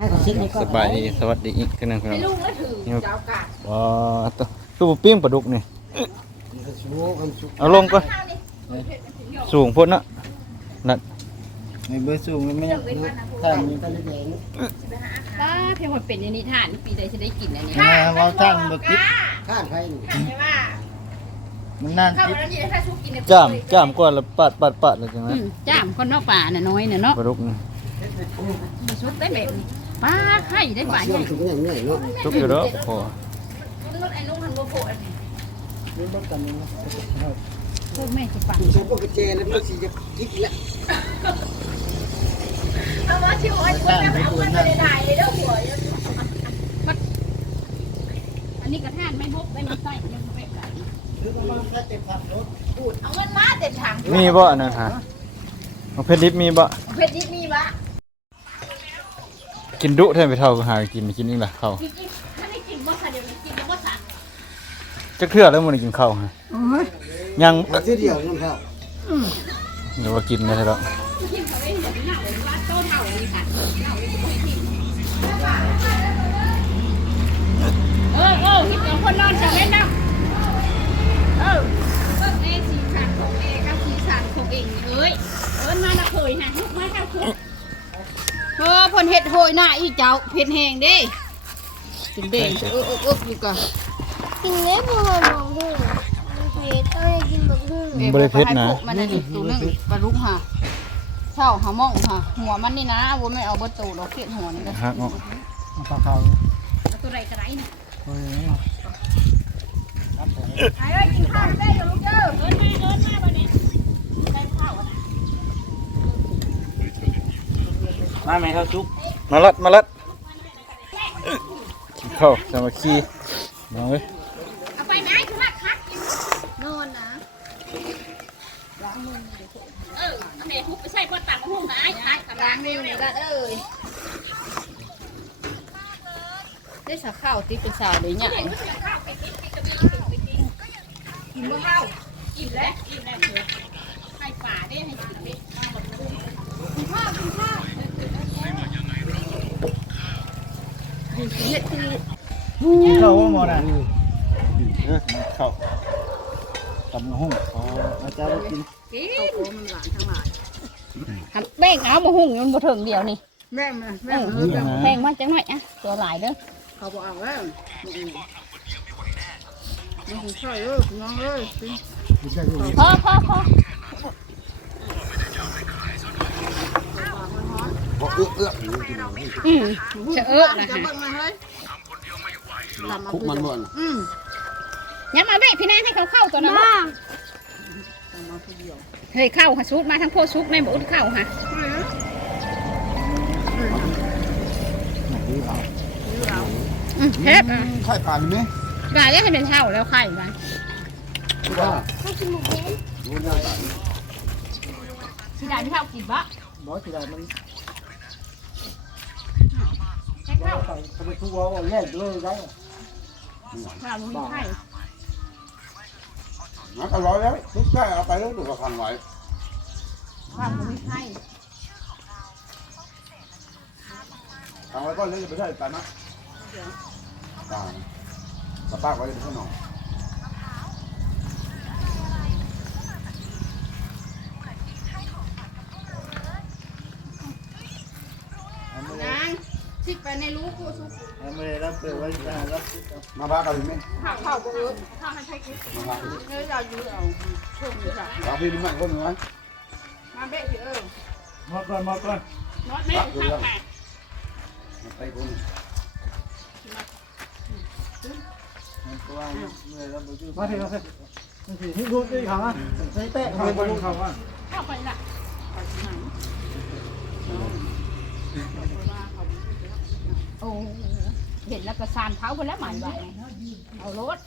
สบายดีสวัสดีอีกครั้งหนึงครับให้ลุงแล้วถือเจ้ากาดว้าตัวคือบ่ปิ้งปลาดุกนี่มันก็ชูมันชูเอาลงก่อนสูงพุ่นเนาะนั่นในเบอร์สูงไม่ท่านมีตะลิแดงป้าเพียงคนเป็นอย่างนี้ทานปีใดจะได้กินอันนี้มาเราท่านบติดข้านไฟนี่ใช่ป่ะมันนั่นข้าวติดมันนี้ถ้าชุบกินจ้ามจ้ามก่อนแล้วปาดปาดปาดเลยจังอืนั้นมจ้ามคนนอกป่าน่ะน้อยน่ะเนาะปลาดุกนี่มาชุบได้แบบนี้ ป้าไข่ได้ป่าใหช่วญ่งถึงอย่างเงี้ยเนาะทุกอยู่แล้วพอรถไอ้ลุงทางโบโผล่อันนี้นี่รถกันนี่พวกแม่จะฟังชูพวกกระเจแล้วมันสิจะยิกแล้วเอาว่าชิวไอ้คนนั้นเอาเงินไปได้เลยเด้อหัวอันนี้กระทานไม่บกได้มาใส่ยังไม่ได้คือมันแค่เต็มคันรถพูดเอาเงินมาเต็มถังมีบ่อันนั้นฮะเอาเพชรดิบมีบ่เพชรดิบมีปะ กินดุแทนไปเท่าก็หากินกินอีกล่ะข้าวกินกินถ้าไม่กินบ่ค่ะเดี๋ยวนี้กินจะบ่สั่งจักเทื่อแล้วมื้อนี้กินข้าวฮะยังมาทีเดียวน้ำข้าวหรือว่ากินได้แล้วกินเขาเองเดี๋ยวนี้เอาเลยว่าโต้เท่านี้ค่ะเออเออฮิปกับคนนอนจะเเออพนเห็ดโหยหน้าอีเจ้าเผ็ดแห้งเด้กินเด้งเออเออเอออยู่ก่อนกินเล็บมันมองหูมันเผ็ดต้องให้กินแบบหูบ่ได้เพชรนะมันนี่ตัวนึงปลาลุกค่ะเช่าหามองค่ะ หัวมันนี่นะวัไม่เอาเบดตูเราเขียนหัวนี่ก็ฮักเนาะปลาเขาเอาตัวไรกระไรนี่โอ้ยไอ้เอ้ยกินข้าวได้เดี๋ยวลูกเด้อเอิ้นมาเอิ้นมาบ่เนี่ยได้ข้าวอะนะมาไหมเขาซุก มาลัดมาลัดกินข้าวสามัคคีมาเว้ยเอาไปไหนคือว่าคักกินนอนนะเออเอาแม่ทุบไปใส่ก้อนตังหุ้งนะไอ้ไอ้กำลังนี่นี่ก็เอ้ยได้สักข้าวติดเป็นสาวเลยเนี่ยกินบ่ข้าวกินแล้วกินแล้วเถอะให้ป่าได้ให้กินเม็ดมาหมดเลยกินข้าวกินข้าวกิน เม็ดคือเขาว่าหมดอะข้าตำห้องอ๋ออาจารย์กินกินโอ้มันหวานทั้งหลายหันแป้งเอามาหุ่งมันบ่ถึงเดียวนี่แม่มาเออแป้งมันจังหน่อยอะตัวหลายเด้อเขาบอกเอาแล้วมันใช่เออน้องเอ้ยพอพอพอ บอกเอื้อเอื้ออืมจะเอิ้นะฮะคุกมันบ่นอืมยังมาแม่พี่นางให้เขาเข้าตัวนั้นเฮ้ยเข้าค่ะซุกมาทั้งโพดซุกแม่บอกอุดเข้าค่ะอืมเฮ็ดอะไข่ปลาไหมกายให้เป็นเท่าแล้วไข่มันให้กินหมูเผ็ดสิได้ไม่เท่ากินบะบอกสิได้มัน แค่เข้าเขาไปทุกวันแยกเลยได้ข้าวมันไข่นักร้อยแล้วทุกได้เอาไปแล้วดูกระพันไว้ข้าวมันไข่ทางไว้ก็เลยจะไปได้แต่นะต่างสปากไว้ที่ข้างนอก ชิไปในรูกูซุกไม่ได้รับเปิดไว้ได้รับมาบ้ากันไหมข้าวข้าวก็เอิ้นข้าวให้ใครกินมาบ้าเนื้อเราอยู่เอาช่วงนี้ค่ะเราพี่นี่มันคนหนึ่งไหมมาเบะสิเออมาก่อนมาก่อนนอดแม่ข้าวแปดไปคนตัวเมื่อยแล้วมาเถอะมาเถอะนี่ดูดด้วยเขาอะใส่แป้งเขาไปดูเขาอะเข้าไปละ โอ้เห็นแล้วก็สานเท้าไปแล้วหมายว่าเอารถ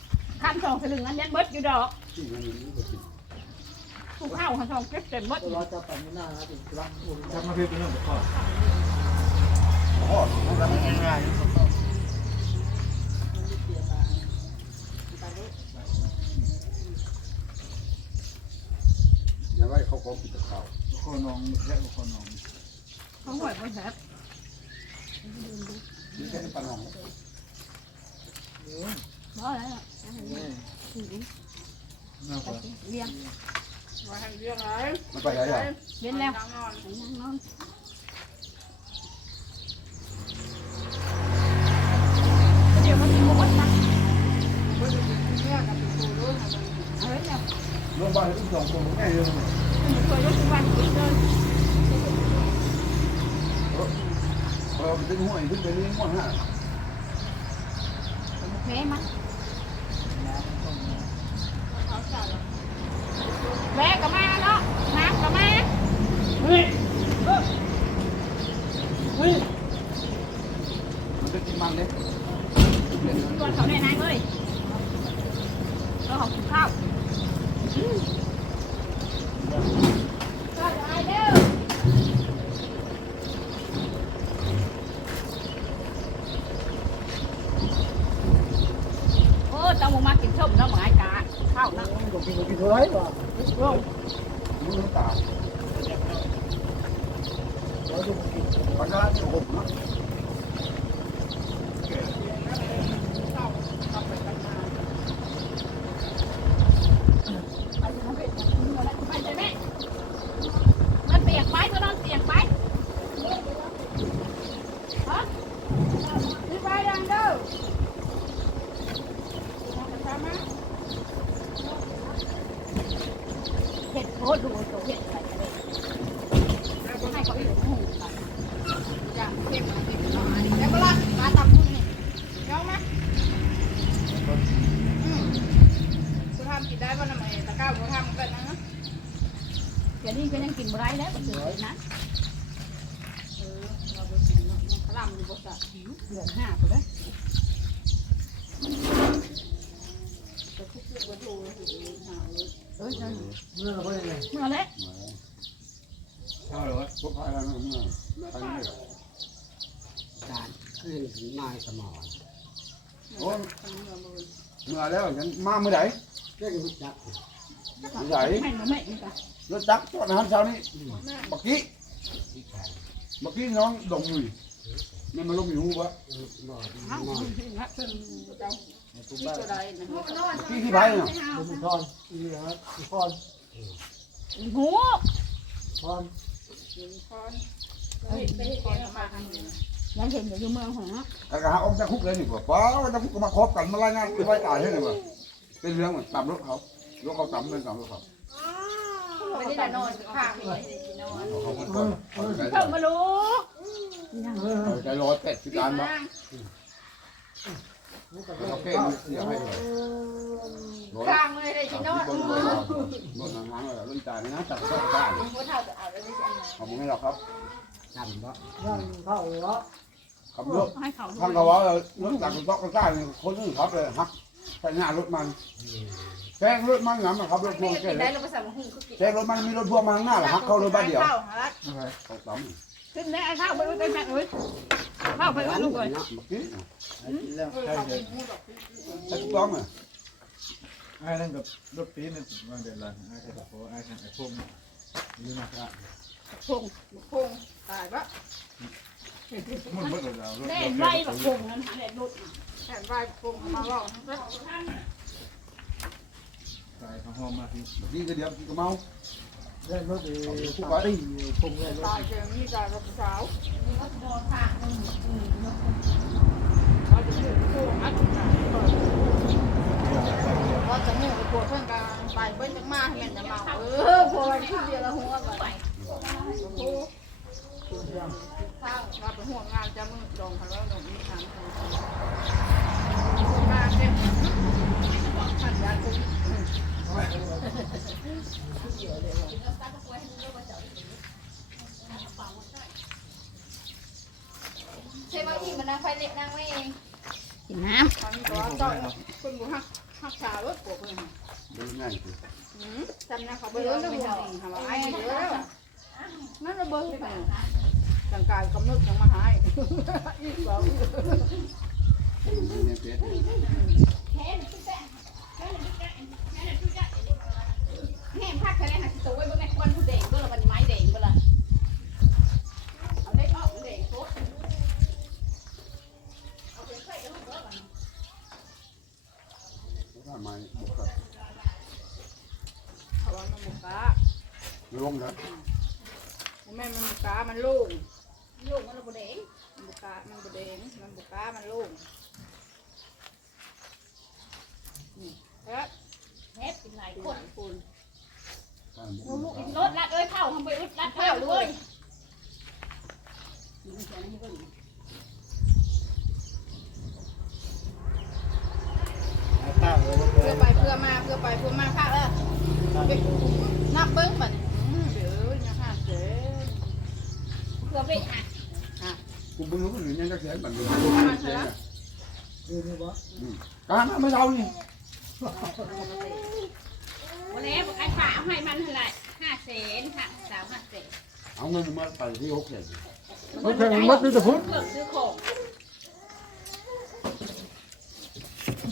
ขั้นสองสลึงนั้นยันเบิดอยู่ดอกที่มันอยู่ก็ติดผู้เข้าขั้นสองเก็บเต็มเบิดราจะปั่นหน้านะถึงรักจะมาเพื่อเป็นเรื่องของพ่อมันก็ไม่ง่ายยังไงเขาก็ปิดข่าวคนน้องและคนน้องเขาหวยบ่แซ่บ น้องบ่แล้วน่าจะเลี้ยงว่าให้เรียกอะไรมันไปไหนอะเลี้ยงแล้วนอนนั่งนอนเดี๋ยวมันสิบ่อดนะเนี่ยกับตูรู้ทำไมเฮ้ยเนี่ยโรงพยาบาลต้องส่งคนง่ายเลยมันเคยยกทุกวันกิน เลยเออมันเป็นห้วยขึ้นไปเรื่อยๆมั่งฮะแม่มาแม่ก็มาเนาะน้ำก็มาเฮ้ยเฮ้ยมันเป็นกินมันเลยก่อนเขาแน่นายเลยเราขอกินข้าวก็ได้เด้อโอ้ต้องมากินส้มแล้วหมายกา ข้าวนะ ผมกินกินเท่าไรวะ มันน้ำตา เราจะกิน ปากกาที่ผมนะ ไปใช่ไหมมันเปียกไปก็นอนเปียกไปฮะนี่ไปดังเด้อเห็ดโคตรดูตัวเห็ดใส่กระเด็นแล้วก็ให้ เขาอยู่หูไปอย่างเข้มมาเห็ดหน่อยแล้วก็ลาดมาตำมือนี่ยอมไหมกูทำกินได้ป่ะทำไมตะก้าวกูทำกันนะเดี๋ยวนี้ก็ยังกินบ่ได้แล้วก็ถือเลยนะเออเราไปกินเนาะยังขลำอยู่บนสระเดือนห้าไปแลย แต่ทุกเรื่องก็ดูหาเลย เอ้ย เมื่อเราไปไหน เมื่อเล็ก ใช่เหรอพวกพายอะไรนั่นน่ะไปนี่ การขึ้นถึงนายสมร โอ้ย คน เมื่อแล้วฉันมาเมื่อไหร่เรื่องรู้จักเมื่อไหร่ให้มาแม่นี่ค่ะรถจักรตอนอาหารเช้านี้เมื่อกี้เมื่อกี้น้องดงอยู่นี่มันลงอยู่หูปะเอ้าขึ้นละขึ้นเจ้าที่ตัวใดนะเมื่ที่พายเนาะบุญพรอีนะครับอีพรหูพรยิงคอนเฮ้ยไปมาทางนี้ ยังเห็นอยู่เมืองหงส์กะกะหาออกจากคุกเลยนี่กว่าป้าจากคุกก็มาคบกันมารายงานไปไว้ตายให้เลยว่ะเป็นเรื่องเหมือนตามรถเขารถเขาตามเป็นตามรถเขาไม่ได้นอนข้างเลยนอนเขาเขาเขาใจเพิ่งมารู้ใจร้อยแปดสิบล้านบาทเขาแก้เสียให้เลยร้างเลยได้ที่นอนนเลยรถน้ำเลยรุ่นจ่ายนะจัดก็ได้กูเอาได้ไหมเขาบอกให้เราครับนั่งเข้าเลาะ ขับรถให้เขาทางเขาว่ารถจักรก็ได้คนอื่นครับเลยฮักใส่หน้ารถมันแซงรถมันหนำครับรถพ่วงแกได้เราไปใส่มะฮุ่งคือกินแซงรถมันมีรถพ่วงมาข้างหน้าหรอฮักเข้ารถบ้านเดียวข้าวฮะเขาต่ำขึ้นแม่ข้าวไปด้วยกันแม่เอ้ยข้าวไปด้วยลูกเลยเมื่อกี้กินแล้วเออใช่เขาเลเป็ยนผู้ดอกใช่ถูกต้องอะไอ้นั่นกับรถปีนนี่วางเดือนละไอ้แค่ตะโพไอ้แค่ไอ้พวกนี่นะครับพงพงตายปะ มันเบิดแล้วรถแน่ไล่แบบพงนั้นหาแน่ลุดแผ่นใบพงมาลองนะใส่ข้าวหอมมาที่นี่ก็เดี๋ยวก็เมาได้รถดีปาร์ตี้คงได้รถตายเจอนี่ตายกับสาวว่าเขาจะชื่อพงอัดจุดไหนว่าจะมีปวดเพื่อนกันไปเบิ้ลจังมาเห็นจะเมาเออพอที่เดียวละหัวกันาวเราเป็นห่วงงานจะมือลงเขาแล้วลงนี่ทางมาเต็มขันยาคุ้ม ใช่บางทีมันนั่งไฟเล็กนั่งไม่เอง กินน้ ตอนนี้ก็ต้องคุณบุหักหักชารถปวดเลย ดูง่ายสิ จำนะเขาไปแล้วไม่ทำเองค่ะว่าไอ้เยอะนั่นระเบิดไปร่างกายกำนึกยังมาหายอีกสอง เนี่ยเป็ดำแค่นี้แค่นี้แค่แห้งพักแค่ไหนหักตัวไว้บนแม่ควันผู้เด็กเมื่อวันไม้เด็กเมื่อไรเอาได้ออกเด็กโคตร ไม้บุกกับ เขาว่ามันบุกา ลงแล้ว แม่มันบุกามันโล่ง ลูกมันระเบิดเอง มันบุกามันบุเดงมันบุกามันโล่งนี่เฮ้ย เฮ็ดเป็นหลายคน คุณ ลูกอีกรถลัดเอ้ยเผาทำไปอึดลัดเผาเลยนี่มันจะให้เบิ่ง ข้าวเลย เพื่อไปเพื่อมาเพื่อไปเพื่อมาค่ะเออไปนับเบิ้งบัดนี้เดี๋ยวนะค่ะเดี๋ยว เพื่อไปหัก กูเบิ่งรู้หรือยังจะเขียนบัตรเลย คือนี่บ่ การไม่เอานี่วันนี้ไอ้ฝาให้มันเท่าไหร่ห้าแสนค่ะสาวห้าแสนเอาเงินมาไปที่หกแสนมันแข่งมัดด้วยตะพุ่นเครื่องซื้อของ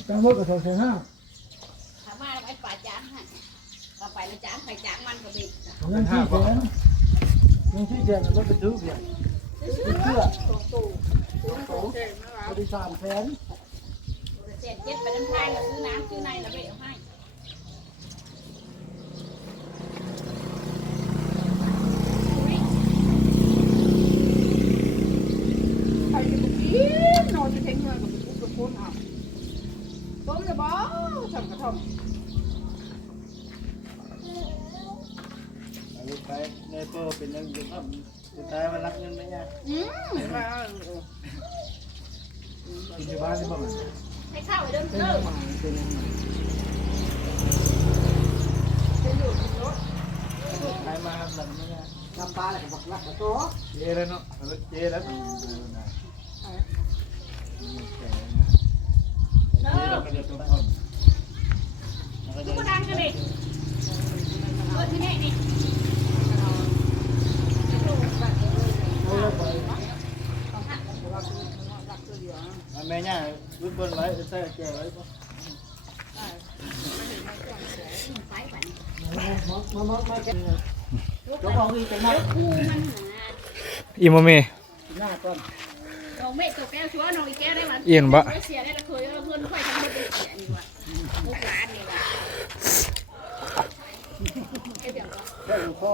จังหวะกับสองแสนห้าถามว่าไอ้ฝาจ้างให้เราไปแล้วจ้างใครจ้างมันก็บิดเงินที่แสนเงินที่แสนรถไปซื้อเพียงเสื้อตู่ตู่ ตู่ตู่เก่งนะคบริษัทแสนเสร็จเจ็ดไปน้ำทางเราซื้อน้ำซื้อในเราไปเอาให้ใครจะไปกินนอนจะเพ่งเงินกับปุ๊บกับปุ๊บอะต้มจะบ่ทำกระท่อมลูกไปในโปเป็นยังอยู่ครับสุดท้ายมันรับเงินไม่ยากอืมมากินอยู่บ้านที่บ้าน ให้ข้าวไปเดินเป็นเลิยักงไงเป็นยังไงจะอยู่ในรถใครมาครับหลังไม่ยากลำปลาอะไรกับบักลักกับตัวเจแล้วเนาะรถเจแล้วมันนะเลิกมันจะต้องเอาทุกคนดังกันดิเออที่นี่นี่ แม่ ย่ารุ่นบนไว้ใส่แก่ไว้ป่ะไปไปมามามามาแก่เจ้าของอีกเป็นหน้าคู่มันหาอีโมเมหน้าก่อนน้องเมฆตัวแก้วชัวน้องอีแก้วได้มาเอียนบะเสียได้ละเคยเพื่อนค่อยทำเพื่อนเสียนี่วะลูกหลานนี่วะเอ้ยเดี๋ยวก่อนแค่พ่อ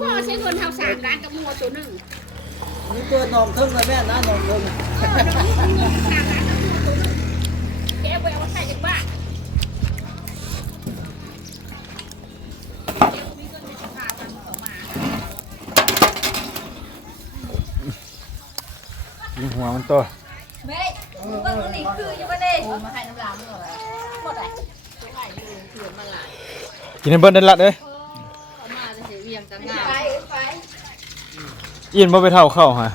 พ่อใช้เงินเท่าสามล้านกับมัวตัวหนึ่งนี่ตัวนองเทิงเลยแม่นะนองเทิง ยิงหัวมันตัวเม่เบิ่งนี่คืออยู่บ่ได้มาให้น้ำลามก่อนหมดอะเขื่อนมาหลายกินให้เบิ้ลได้ละเด้ยเอามาจะเสียเวียงจังงาไปไปอียนบ่ไปเท่าเข้าฮะ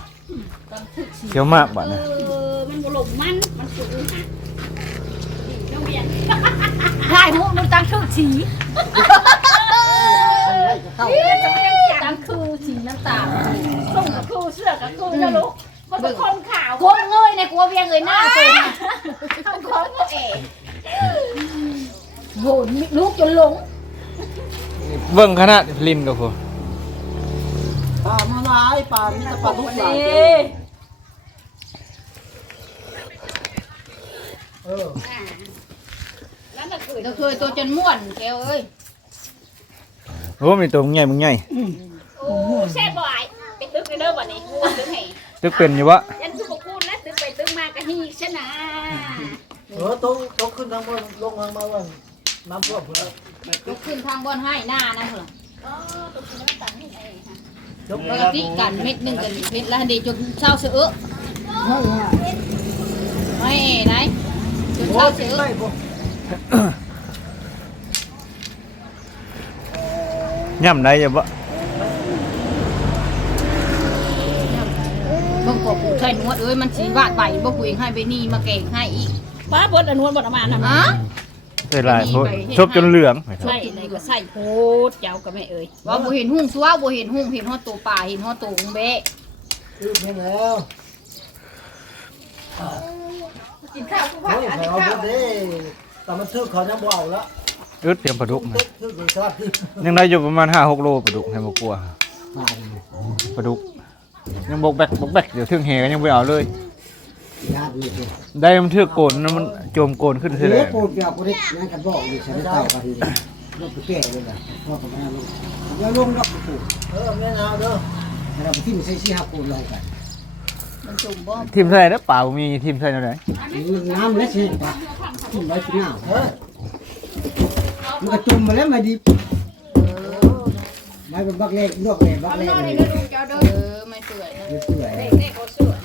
เขียวมากบัดเอนะอมันบ่หลงมันมันสูงฮะเจ้าเวียงลายมุกมันตั้งคือสี เข้า ตั้งคือสีน้ำตาล ส่งกับครูเสื้อกับครูนะลูกมันเป็นคนขาว กวงเง ยในกลัวเวียหน้าตัวของของตัวเองโหลูกจนหลงเบิ่งขนาดลินกับพวกป่ามาลายป่ามีแต่ป่าทุกอย่างเออแล้วมันเกิดก็คือตัวจนม่วนแกเอ้ยโอ้มีตัวมึงใหญ่มึงใหญ่โอ้แซ่บบ่อยไปตึกไปเด้อบ่นี้ตึกให้ตึกเป็นอยู่วะยั มีชนะเออโต๊ะโต๊ะขึ้นทางบนลงมางมาวันน้ำท่วมพุ่นแล้วยกขึ้นทางบนให้หน้านะเพื่อนอ๋อตึกนี้มันตังนี่เองค่ะยกปกติกันเม็ดหนึ่งกันเม็ดละเดียวจนเช้าเสือไม่ไหนจนโอ้เช้าเสือ ไม่บ่ย่ำได้อย่าบ่ บิ่งกบผูใช่นวดเอ้ยมันสีวาดใบบ่กูเองให้ไปนี่มาเก่งให้อีกป้าบดอนวนบดออกมาทำไมอะใส่ลายโพดชบจนเหลืองใส่ในก็ใส่โพดเจ้ากับแม่เอ้ยว่าบ่เห็นหุ่งซัวบ่เห็นหุ่งเห็นฮอดตัวป่าเห็นฮอดตัวหงเบะคือเพียงแล้วกินข้าวกูโอ้ยเขาเอาเด้แต่มันซื้อเขายังบ่เอาละอึดเพียงปลาดุกนะซื้อโดยชาติยังได้อยู่ประมาณ5-6โลปลาดุกให้บ่กลัวปลาดุก ยังบกแบกบกแบกเดี๋ยวถึงแหก็ยังบ่เอาเลยญาตินี่สิได้มันเทือกโกนนะมันโจมโกนขึ้นเท่าไหเลี้ร่ยปูนเปียกกูได้นั่นกันบอกอยู่ฉันเต่ากันนี่ลูกกแก่เลยล่ะพ่อกับแม่ลูกเดี๋ยวลงดอกปูเออแม่เอาเด้อเราไปที่มันใช้สี่ห้าปูนลงกันมันจุ่มบ่ทีมใส่แล้วเปล่ามีทีมใส่เท่าไหร่น้ำและเส้นปะจุ่มไว้ที่หน้าเออมันก็จมมาแล้วมาดิ ไม่เป็นบักเล็กดอกเล็กบักเอาเล็กนอนนี่นี่ก็ลูกเจ้าเด้อเออไม่เปื่อยนะไม่เปื่อยเด็กโคสวย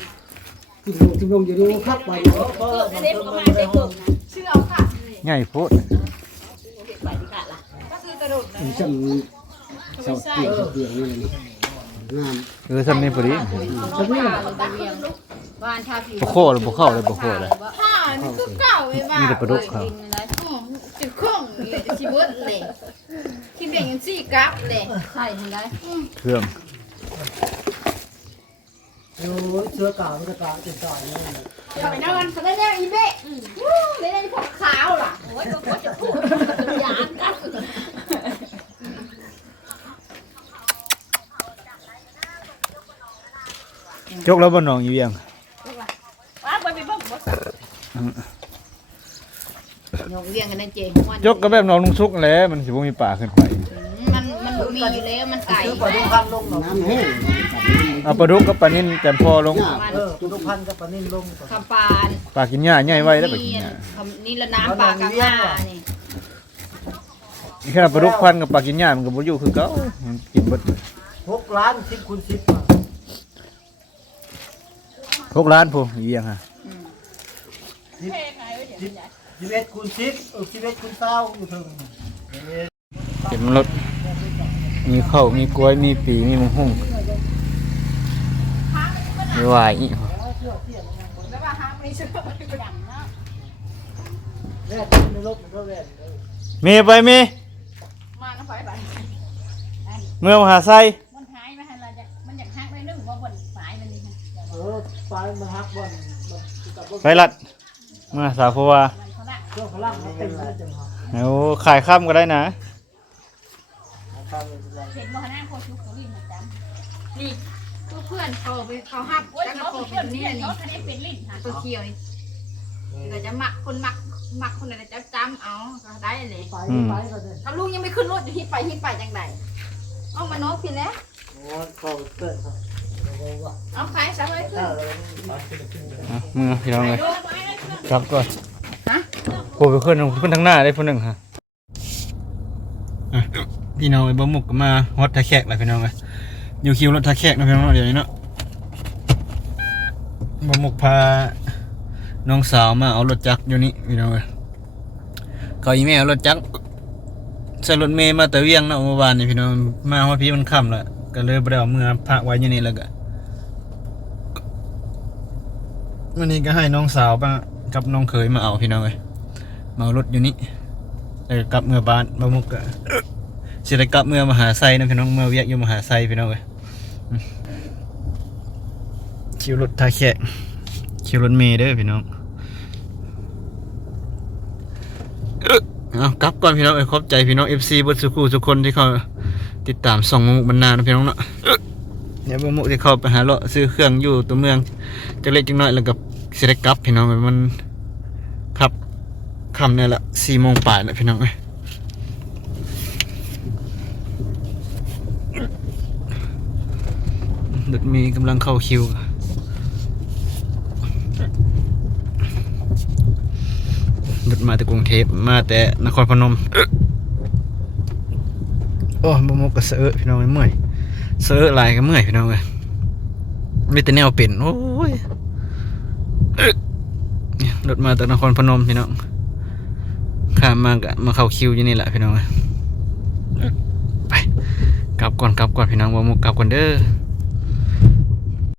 ที่ลงที่ลงอยู่ดูครับไปเด็กก็มาใส่กลุ่มนะชื่อเอาค่ะใหญ่โพดเด็กไปดีกะล่ะก็คือกระโดดมันจะมีเสาเปียกเปียกนี่เลยงามเออทำนี่พอดีเอาผ้าลงไปเวียงบ้านทาผิวบ่โคเลยบ่เข้าเลยบ่โคเลยผ้านี่คือเก่าไว้บ้ามีแต่ปลาดุกครับกินอะไรอืมจุดเครื่องเลยชีวิตเลย คิดเด็กยังซี่กราฟเลยใช่เห็นไหมเครื่องโอ้ยเสื้อเก่ามันก็ตาติดต่อนี่เอาไปนอนเขาได้แน่อีเบ้ได้แน่พวกขาวล่ะโอ้ยก็จะพูดยานกันจกแล้วบ่น้องอยู่เวียงว้าไปไปบ้างบ่ยกเรียงกันนั่นเจงม่วนจกก็แบบน้องลุงซุกนั่นแหละมันสิบ่มีป่าขึ้นไป มันมันบ่มีอยู่แล้วมันไก่ปลาดุกพันลงน้ำแห้งเอาปลาดุกกับปลานิ่นแต่พอลงเออปลาดุกพันกับปลานิ่นลงคำปานปลากินหญ้าใหญ่ไว้แล้วปลากินหญ้าคำนี่ละน้ำปลากลางหน้านี่นี่แค่ปลาดุกพันกับปลากินหญ้ามันก็บ่อยู่คือเก่ามันกินเบิดหกล้านสิบคูณสิบหกล้านพูอยู่เวียงฮะสิบเอ็ดคูณสิบเออสิบเอ็ดคูณเก้าอยู่ถึงเห็นรถ มีข้าวมีกล้วยมีปีมีมะฮุ่งมีหวายอีกแล้วว่าห้ามไม่ชื่อแรกในรถมันก็แรกเมย์ไปเมย์มาน้ำไฟไปเมื่อมหาไซมันหายมาให้เราจะมันอยากหักไปนึงว่าบนสายมันนี่ฮะเออไฟมันหักบอลมันกับบอลไปลัดเมื่อสาวพัวมันเขาละเครื่องพลั งมันเต็มเลยจังหวะเอาขายข้ามก็ได้นะเห็นว่าหน้าโคชุกเขาลิ้นจังนี่ตัวเพื่อนเขาไปเขาหักโอ้ยแล้วก็เขาเขาเพื่เป็อนนนี่นี่เขานี่คะแนนเป็นลิ้นค่ะตัวเขียวนี่ก็จะมักคนมักมักคนไหนจะจำเอาก็ได้เลยไปไปก็ได้ถ้าลุงยังไม่ขึ้นรถอยู่ที่ไปที่ไปจังไดเอามาโน้ตพี่แล้วโอ้เขาเกิดครับเอาขายซะเลยขึ้นเอามือพี่น้องเลยดูไว้เลยเครื่องครับก่อนฮะโอ้ไปขึ้นขึ้นทางหน้าได้คนหนึ่งฮะอะ พี่น้องไอ้บ่หมุกก็มาฮอตทาแขกเลยพี่น้องเลยอยู่คิวรถทาแขกนะพี่น้องเดี๋ยวนี้เนาะบ่หมุกพาน้องสาวมาเอารถจักรอยู่นี่พี่น้องเลยเขาอีแม่เอารถจักรใส่รถเมย์มาแต่เวียงเนาะเมื่อวานนี่พี่น้องมาฮอดพี่มันค่ำล้วก็เลยได้เอามือพักไว้อยู่นี่แล้วก็วันนี้ก็ให้น้องสาวมากับน้องเขยมาเอาพี่น้องเลยมาเอารถอยู่นี่แล้วก็กลับเมื่อบ้านบ่หมุกก็ สิได้กลับเมื่อมหาไซนะพี่น้องเมื่อเวียกอยู่มหาไซพี่น้องเอ้ยคิวรถทาแขกคิวรถเมย์เด้อพี่น้องเอากลับก่อนพี่น้องเอ้ยขอบใจพี่น้อง FC เบิดสุขุทุกคนที่เขาติดตามส่องมุกบรรณานพี่น้องเนาะเอ้อเดี๋ยวบ่มุกที่เขาไปหาเลาะซื้อเครื่องอยู่ตัวเมืองจักเล็กจักน้อยแล้วก็สิได้กลับพี่น้องมันขับคำเนี่ยละ4โมงปลายแล้วพี่น้องเอ้ย รถ เมย์กำลังเข้าคิว รถมาแต่กรุงเทพมาแต่นครพนม โอ้บมกกระเสอพี่น้องเอ้ยเมื่อยเสอหลายก็เมื่อยพี่น้องเลยมีแต่แนวเป็น โอ้ยรถมาแต่นครพนมพี่น้อง ข้ามมากะมาเข้าคิวอยู่นี่แหละพี่น้องเอ้ยไป กลับก่อนกลับก่อนพี่น้องบมกกลับก่อนเด้อ